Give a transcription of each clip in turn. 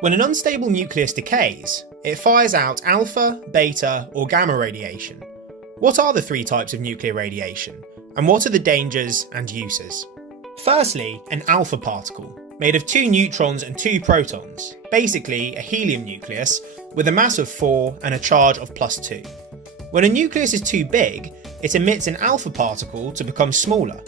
When an unstable nucleus decays, it fires out alpha, beta, or gamma radiation. What are the three types of nuclear radiation, and what are the dangers and uses? Firstly, an alpha particle, made of 2 neutrons and 2 protons, basically a helium nucleus with a mass of 4 and a charge of +2. When a nucleus is too big, it emits an alpha particle to become smaller.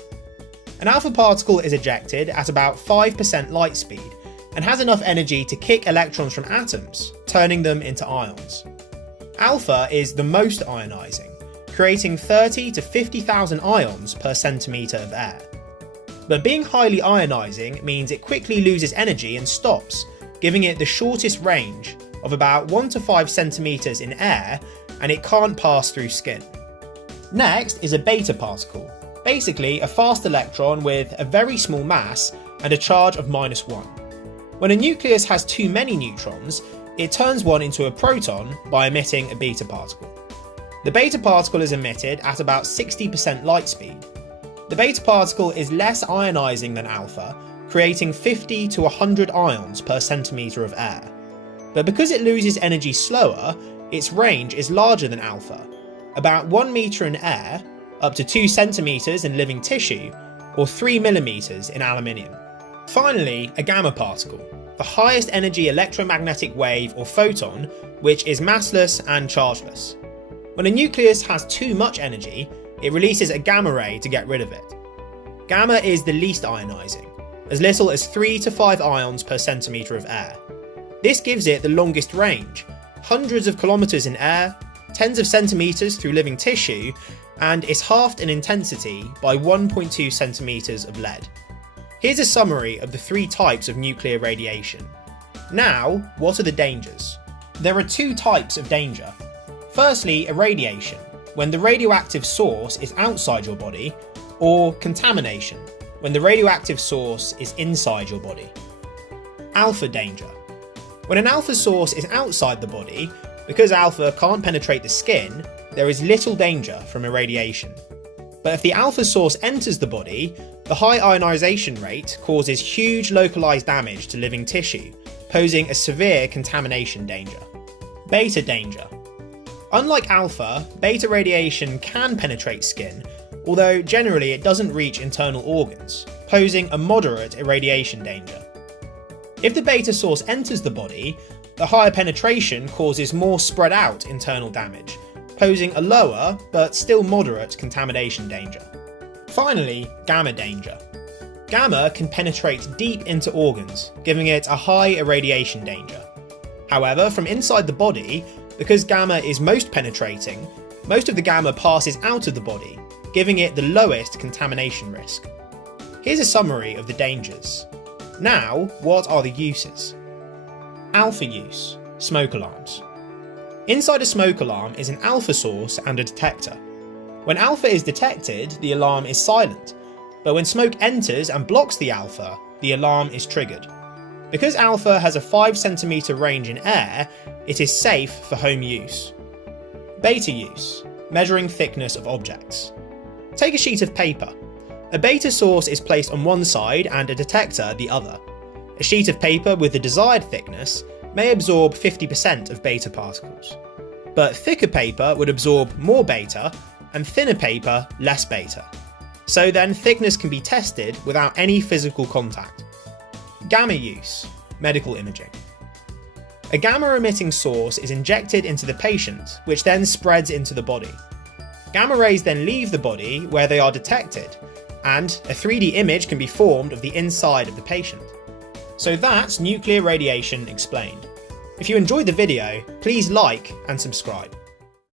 An alpha particle is ejected at about 5% light speed, and has enough energy to kick electrons from atoms, turning them into ions. Alpha is the most ionising, creating 30 to 50,000 ions per centimetre of air. But being highly ionising means it quickly loses energy and stops, giving it the shortest range of about 1 to 5 centimetres in air, and it can't pass through skin. Next is a beta particle, basically a fast electron with a very small mass and a charge of -1. When a nucleus has too many neutrons, it turns one into a proton by emitting a beta particle. The beta particle is emitted at about 60% light speed. The beta particle is less ionising than alpha, creating 50 to 100 ions per centimetre of air. But because it loses energy slower, its range is larger than alpha, about 1 metre in air, up to 2 centimetres in living tissue, or 3 millimetres in aluminium. Finally, a gamma particle, the highest energy electromagnetic wave or photon, which is massless and chargeless. When a nucleus has too much energy, it releases a gamma ray to get rid of it. Gamma is the least ionising, as little as 3 to 5 ions per centimetre of air. This gives it the longest range, hundreds of kilometres in air, tens of centimetres through living tissue, and is halved in intensity by 1.2 centimetres of lead. Here's a summary of the 3 types of nuclear radiation. Now, what are the dangers? There are 2 types of danger. Firstly, irradiation, when the radioactive source is outside your body, or contamination, when the radioactive source is inside your body. Alpha danger. When an alpha source is outside the body, because alpha can't penetrate the skin, there is little danger from irradiation. But if the alpha source enters the body, the high ionisation rate causes huge localised damage to living tissue, posing a severe contamination danger. Beta danger. Unlike alpha, beta radiation can penetrate skin, although generally it doesn't reach internal organs, posing a moderate irradiation danger. If the beta source enters the body, the higher penetration causes more spread out internal damage, posing a lower, but still moderate contamination danger. Finally, gamma danger. Gamma can penetrate deep into organs, giving it a high irradiation danger. However, from inside the body, because gamma is most penetrating, most of the gamma passes out of the body, giving it the lowest contamination risk. Here's a summary of the dangers. Now, what are the uses? Alpha use, smoke alarms. Inside a smoke alarm is an alpha source and a detector. When alpha is detected, the alarm is silent, but when smoke enters and blocks the alpha, the alarm is triggered. Because alpha has a 5 centimetre range in air, it is safe for home use. Beta use, measuring thickness of objects. Take a sheet of paper. A beta source is placed on one side and a detector the other. A sheet of paper with the desired thickness may absorb 50% of beta particles. But thicker paper would absorb more beta, and thinner paper less beta. So then thickness can be tested without any physical contact. Gamma use, medical imaging. A gamma emitting source is injected into the patient, which then spreads into the body. Gamma rays then leave the body where they are detected, and a 3D image can be formed of the inside of the patient. So that's nuclear radiation explained. If you enjoyed the video, please like and subscribe.